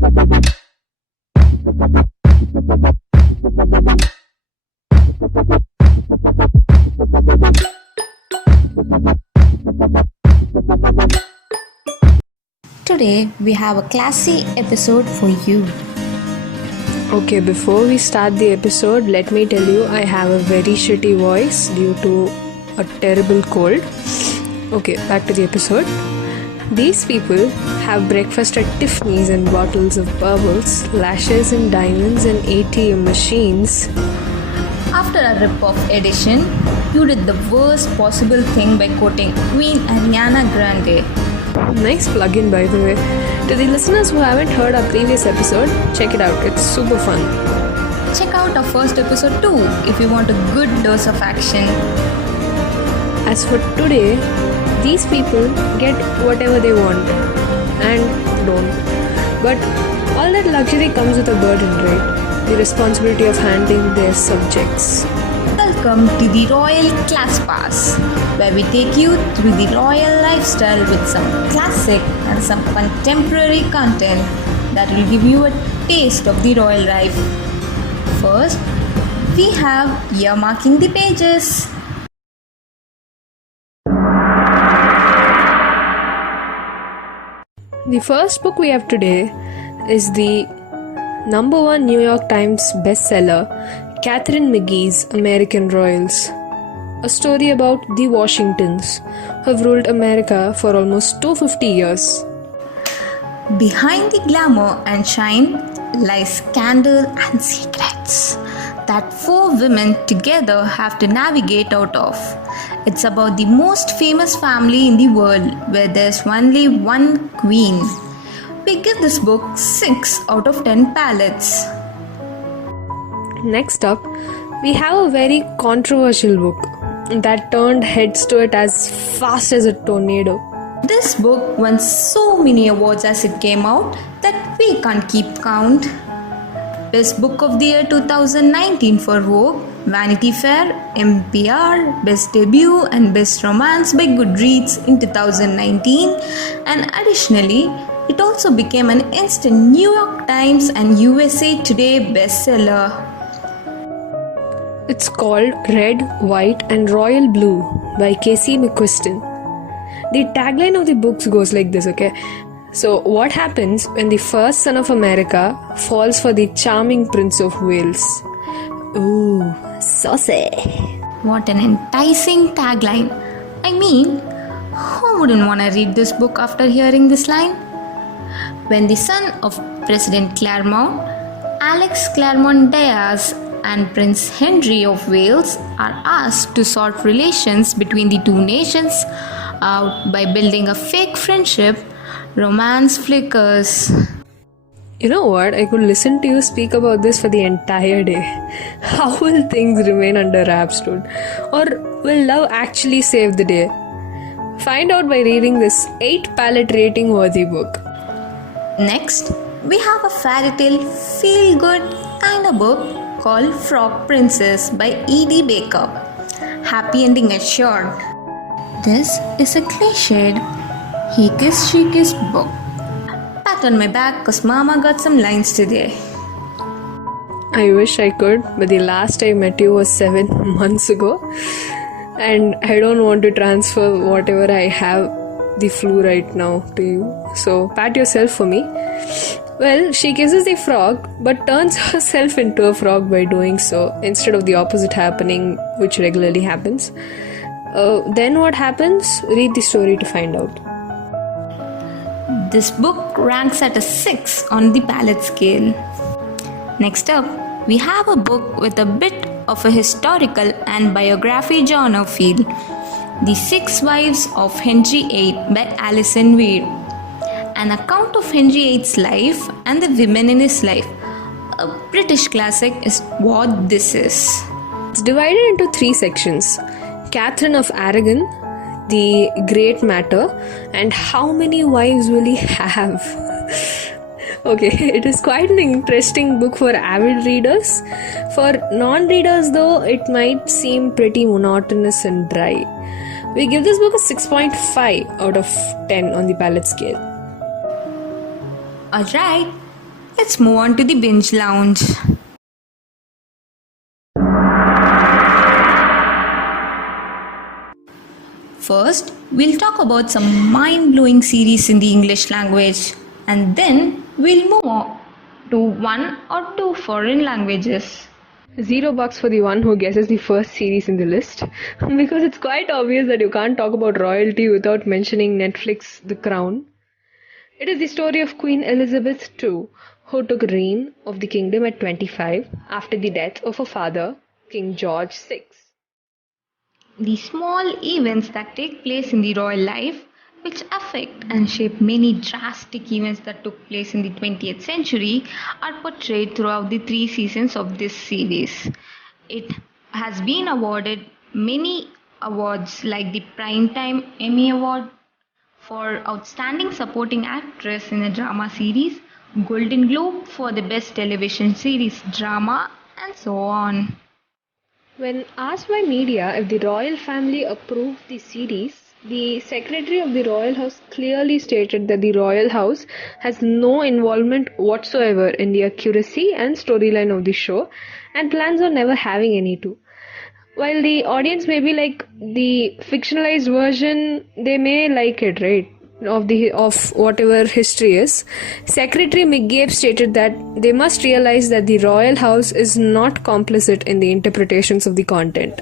Today we have a classy episode for you. Okay, before we start the episode, let me tell you I have a very shitty voice due to a terrible cold. Okay, back to the episode. These people have breakfast at Tiffany's and bottles of bubbles, lashes and diamonds and ATM machines. After a rip-off edition, you did the worst possible thing by quoting Queen Ariana Grande. Nice plug-in, by the way. To the listeners who haven't heard our previous episode, check it out. It's super fun. Check out our first episode too if you want a good dose of action. As for today, these people get whatever they want and don't. But all that luxury comes with a burden, right? The responsibility of handling their subjects. Welcome to the Royal Class Pass, where we take you through the royal lifestyle with some classic and some contemporary content that will give you a taste of the royal life. First, we have earmarking the pages. The first book we have today is the #1 New York Times bestseller, Catherine McGee's American Royals. A story about the Washingtons, who have ruled America for almost 250 years. Behind the glamour and shine lies scandal and secrets that 4 women together have to navigate out of. It's about the most famous family in the world where there's only one queen. We give this book 6 out of 10 palettes. Next up, we have a very controversial book that turned heads to it as fast as a tornado. This book won so many awards as it came out that we can't keep count. Best Book of the Year 2019 for Vogue, Vanity Fair, NPR, Best Debut and Best Romance by Goodreads in 2019, and additionally, it also became an instant New York Times and USA Today bestseller. It's called Red, White and Royal Blue by Casey McQuiston. The tagline of the books goes like this, okay? So, what happens when the first son of America falls for the charming Prince of Wales? Ooh, saucy. What an enticing tagline. I mean, who wouldn't want to read this book after hearing this line? When the son of President Claremont, Alex Claremont Diaz, and Prince Henry of Wales are asked to sort relations between the two nations out by building a fake friendship, romance flickers. You know what? I could listen to you speak about this for the entire day. How will things remain under wraps, dude? Or will love actually save the day? Find out by reading this 8 palette rating worthy book. Next, we have a fairy tale feel good kind of book called Frog Princess by E.D. Baker. Happy ending assured. This is a cliched he kissed she kissed book. Pat on my back cause mama got some lines today. I wish I could, but the last I met you was 7 months ago. And I don't want to transfer whatever I have, the flu right now, to you. So pat yourself for me. Well, she kisses the frog but turns herself into a frog by doing so, instead of the opposite happening, which regularly happens. Then what happens? Read the story to find out. This book ranks at a 6 on the palette scale. Next up, we have a book with a bit of a historical and biography genre feel. The 6 Wives of Henry VIII by Alison Weir. An account of Henry VIII's life and the women in his life. A British classic is what this is. It's divided into 3 sections. Catherine of Aragon, the Great Matter, and how many wives will he have? Okay, it is quite an interesting book for avid readers. For non-readers though, it might seem pretty monotonous and dry. We give this book a 6.5 out of 10 on the palette scale. Alright, let's move on to the binge lounge. First, we'll talk about some mind-blowing series in the English language, and then we'll move on to one or two foreign languages. $0 for the one who guesses the first series in the list, because it's quite obvious that you can't talk about royalty without mentioning Netflix The Crown. It is the story of Queen Elizabeth II, who took reign of the kingdom at 25 after the death of her father, King George VI. The small events that take place in the royal life, which affect and shape many drastic events that took place in the 20th century, are portrayed throughout the 3 seasons of this series. It has been awarded many awards like the Primetime Emmy Award for Outstanding Supporting Actress in a Drama Series, Golden Globe for the Best Television Series Drama, and so on. When asked by media if the royal family approved the series, the secretary of the royal house clearly stated that the royal house has no involvement whatsoever in the accuracy and storyline of the show and plans on never having any to. While the audience may be like the fictionalized version, they may like it, right? Of whatever history is. Secretary McCabe stated that they must realize that the royal house is not complicit in the interpretations of the content.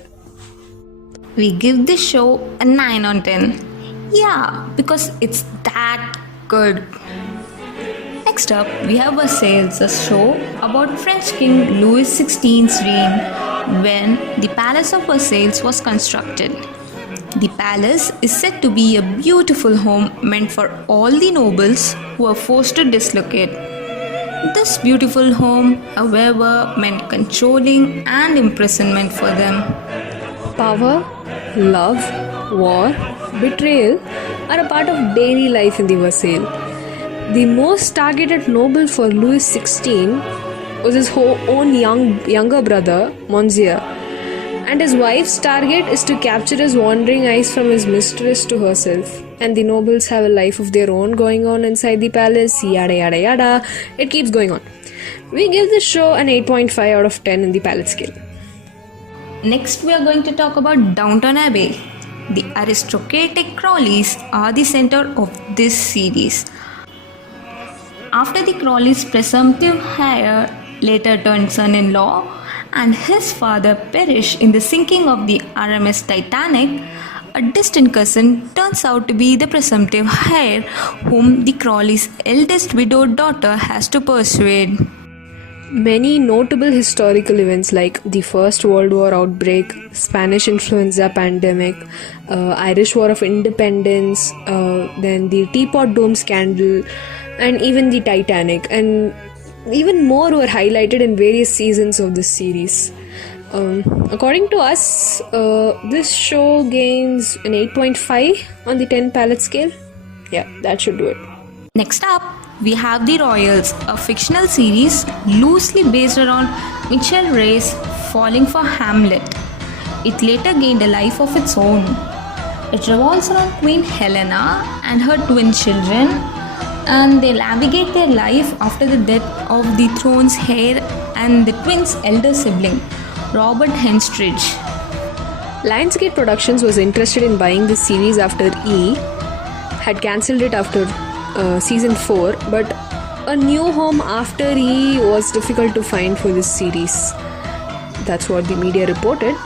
We give this show a 9 on 10. Yeah, because it's that good. Next up, we have Versailles, a show about French King Louis XVI's reign when the Palace of Versailles was constructed. The palace is said to be a beautiful home meant for all the nobles who were forced to dislocate. This beautiful home, however, meant controlling and imprisonment for them. Power, love, war, betrayal are a part of daily life in the Versailles. The most targeted noble for Louis XVI was his own younger brother, Monsieur, and his wife's target is to capture his wandering eyes from his mistress to herself. And the nobles have a life of their own going on inside the palace, yada yada yada. It keeps going on. We give this show an 8.5 out of 10 in the palette scale. Next, we are going to talk about Downton Abbey. The aristocratic Crawleys are the center of this series. After the Crawleys' presumptive heir later turned son-in-law and his father perished in the sinking of the RMS Titanic, a distant cousin turns out to be the presumptive heir whom the Crawleys' eldest widowed daughter has to persuade. Many notable historical events like the First World War outbreak, Spanish influenza pandemic, Irish War of Independence, then the Teapot Dome scandal, and even the Titanic, and even more were highlighted in various seasons of this series. According to us, this show gains an 8.5 on the 10 palette scale. Yeah, that should do it. Next up, we have The Royals, a fictional series loosely based around Michelle Ray's falling for Hamlet. It later gained a life of its own. It revolves around Queen Helena and her twin children, and they navigate their life after the death of the throne's heir and the twins' elder sibling, Robert Henstridge. Lionsgate Productions was interested in buying this series after E had cancelled it after season 4, but a new home after E was difficult to find for this series. That's what the media reported.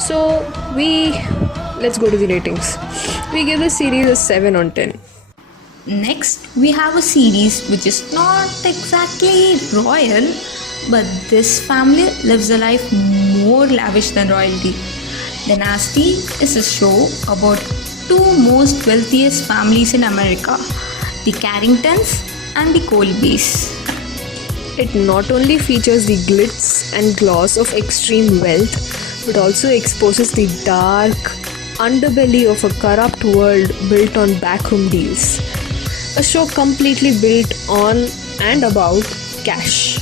So let's go to the ratings. We give this series a 7 on 10. Next, we have a series which is not exactly royal, but this family lives a life more lavish than royalty. Dynasty is a show about two most wealthiest families in America, the Carringtons and the Colbys. It not only features the glitz and gloss of extreme wealth, but also exposes the dark underbelly of a corrupt world built on backroom deals. A show completely built on and about cash.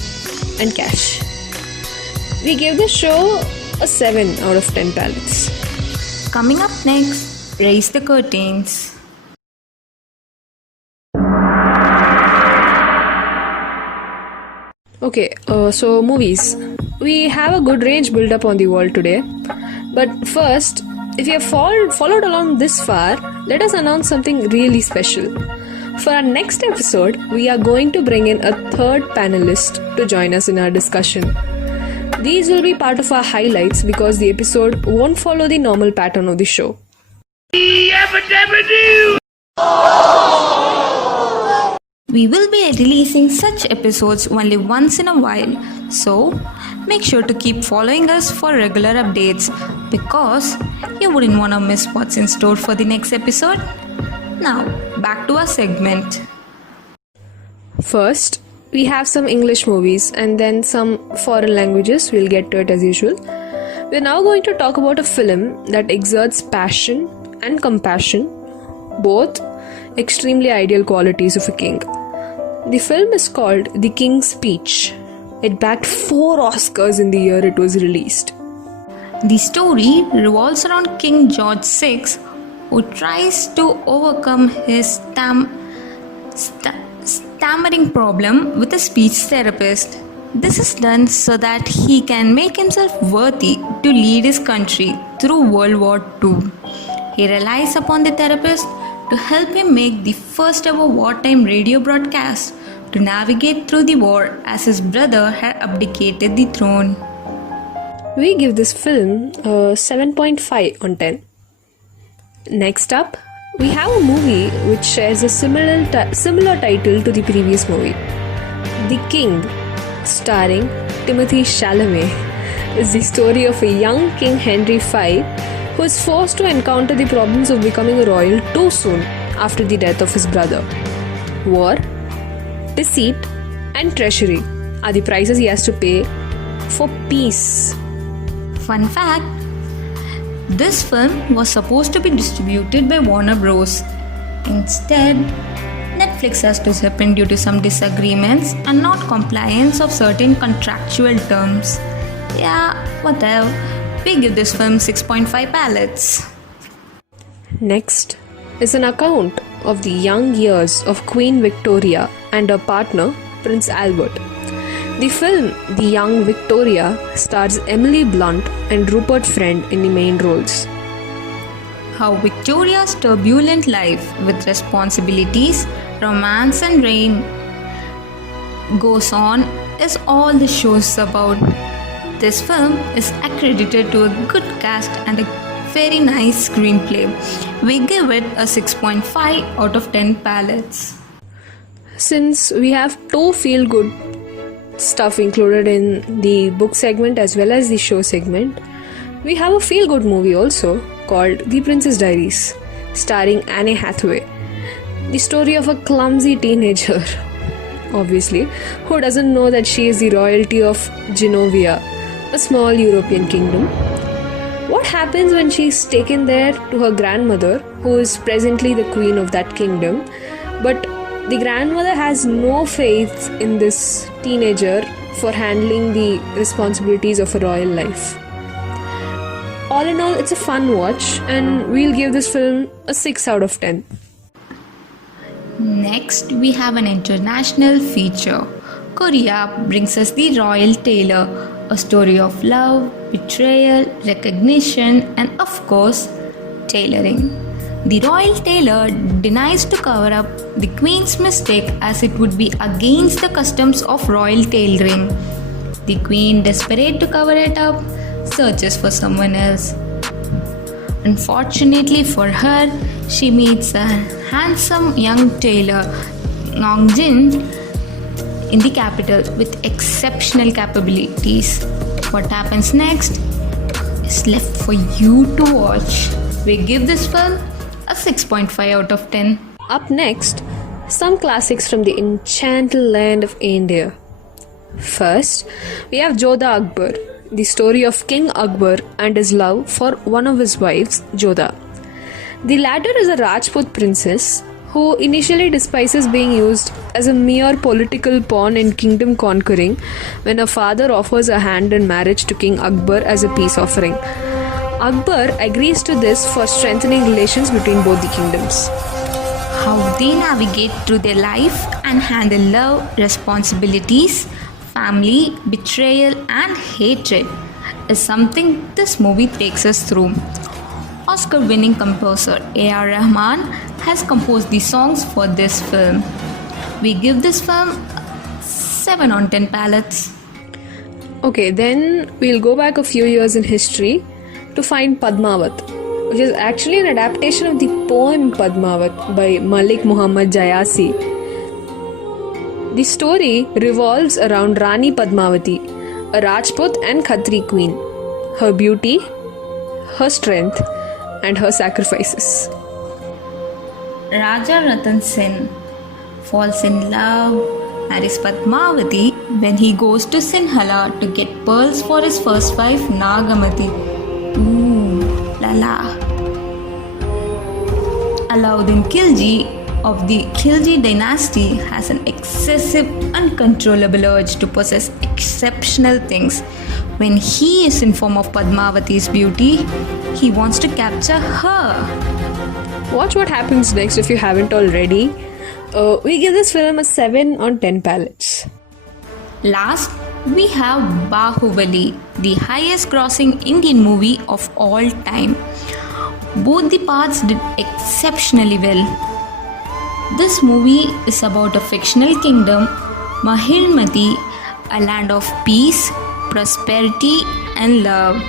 We gave the show a 7 out of 10 palettes. Coming up next, Raise the Curtains. Okay, so movies. We have a good range built up on the wall today. But first, if you have followed along this far, let us announce something really special. For our next episode, we are going to bring in a third panelist to join us in our discussion. These will be part of our highlights because the episode won't follow the normal pattern of the show. We will be releasing such episodes only once in a while, so make sure to keep following us for regular updates because you wouldn't want to miss what's in store for the next episode. Now, back to our segment. First, we have some English movies and then some foreign languages. We'll get to it as usual. We're now going to talk about a film that exerts passion and compassion, both extremely ideal qualities of a king. The film is called The King's Speech. It bagged 4 Oscars in the year it was released. The story revolves around King George VI, who tries to overcome his stammering problem with a speech therapist. This is done so that he can make himself worthy to lead his country through World War II. He relies upon the therapist to help him make the first ever wartime radio broadcast to navigate through the war as his brother had abdicated the throne. We give this film a 7.5 on 10. Next up, we have a movie which shares a similar title to the previous movie. The King, starring Timothée Chalamet, is the story of a young King Henry V who is forced to encounter the problems of becoming a royal too soon after the death of his brother. War, deceit, and treachery are the prices he has to pay for peace. Fun fact, this film was supposed to be distributed by Warner Bros. Instead, Netflix has to step in due to some disagreements and not compliance of certain contractual terms. Yeah, whatever. We give this film 6.5 palettes. Next is an account of the young years of Queen Victoria and her partner, Prince Albert. The film The Young Victoria stars Emily Blunt and Rupert Friend in the main roles. How Victoria's turbulent life with responsibilities, romance and reign goes on is all the show's about. This film is accredited to a good cast and a very nice screenplay. We give it a 6.5 out of 10 palettes. Since we have 2 feel-good stuff included in the book segment as well as the show segment, we have a feel-good movie also called The Princess Diaries, starring Anne Hathaway. The story of a clumsy teenager, obviously, who doesn't know that she is the royalty of Genovia, a small European kingdom. What happens when she is taken there to her grandmother, who is presently the queen of that kingdom, but the grandmother has no faith in this teenager for handling the responsibilities of a royal life. All in all, it's a fun watch and we'll give this film a 6 out of 10. Next, we have an international feature. Korea brings us The Royal Tailor, a story of love, betrayal, recognition, and of course, tailoring. The royal tailor denies to cover up the queen's mistake as it would be against the customs of royal tailoring. The queen, desperate to cover it up, searches for someone else. Unfortunately for her, she meets a handsome young tailor, Ngong Jin, in the capital with exceptional capabilities. What happens next is left for you to watch. We give this film a 6.5 out of 10. Up next, some classics from the enchanted land of India. First, we have Jodha Akbar, the story of King Akbar and his love for one of his wives, Jodha. The latter is a Rajput princess who initially despises being used as a mere political pawn in kingdom conquering when her father offers a hand in marriage to King Akbar as a peace offering. Akbar agrees to this for strengthening relations between both the kingdoms. How they navigate through their life and handle love, responsibilities, family, betrayal, and hatred is something this movie takes us through. Oscar winning composer A.R. Rahman has composed the songs for this film. We give this film 7 on 10 palettes. Okay, then we'll go back a few years in history to find Padmavat, which is actually an adaptation of the poem Padmavat by Malik Muhammad Jayasi. The story revolves around Rani Padmavati, a Rajput and Khatri queen, her beauty, her strength, and her sacrifices. Raja Ratan Sen falls in love, marries Padmavati when he goes to Sinhala to get pearls for his first wife Nagamati. Ooh, la la. Alauddin Khilji of the Khilji dynasty has an excessive, uncontrollable urge to possess exceptional things. When he is informed of Padmavati's beauty, he wants to capture her. Watch what happens next if you haven't already. We give this film a 7 on 10 palettes. Last, we have Bahubali, the highest grossing Indian movie of all time. Both the parts did exceptionally well. This movie is about a fictional kingdom, Mahilmati, a land of peace, prosperity, and love.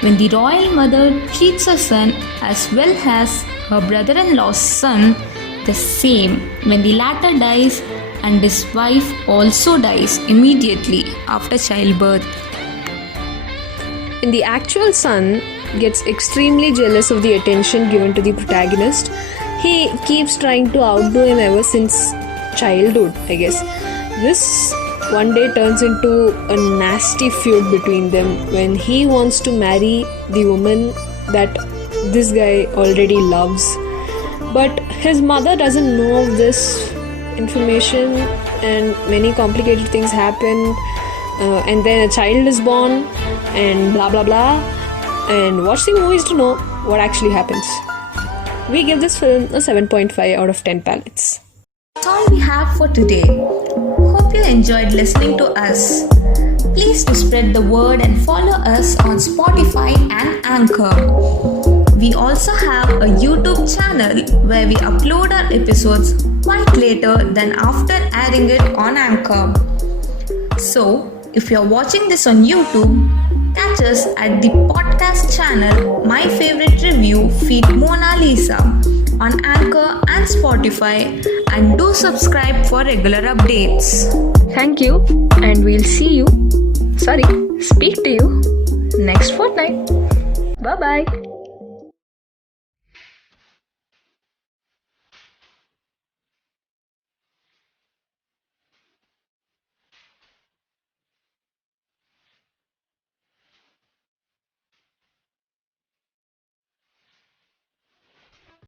When the royal mother treats her son as well as her brother-in-law's son the same, when the latter dies and his wife also dies immediately after childbirth. And the actual son gets extremely jealous of the attention given to the protagonist. He keeps trying to outdo him ever since childhood, I guess. This one day turns into a nasty feud between them when he wants to marry the woman that this guy already loves. But his mother doesn't know of this information, and many complicated things happen, and then a child is born, and blah blah blah. And watch the movies to know what actually happens. We give this film a 7.5 out of 10 palettes. That's all we have for today. Hope you enjoyed listening to us. Please do spread the word and follow us on Spotify and Anchor. We also have a YouTube channel where we upload our episodes quite later than after airing it on Anchor. So, if you're watching this on YouTube, catch us at the podcast channel My Favorite Review Feed Mona Lisa on Anchor and Spotify, and do subscribe for regular updates. Thank you, and we'll speak to you next fortnight. Bye bye.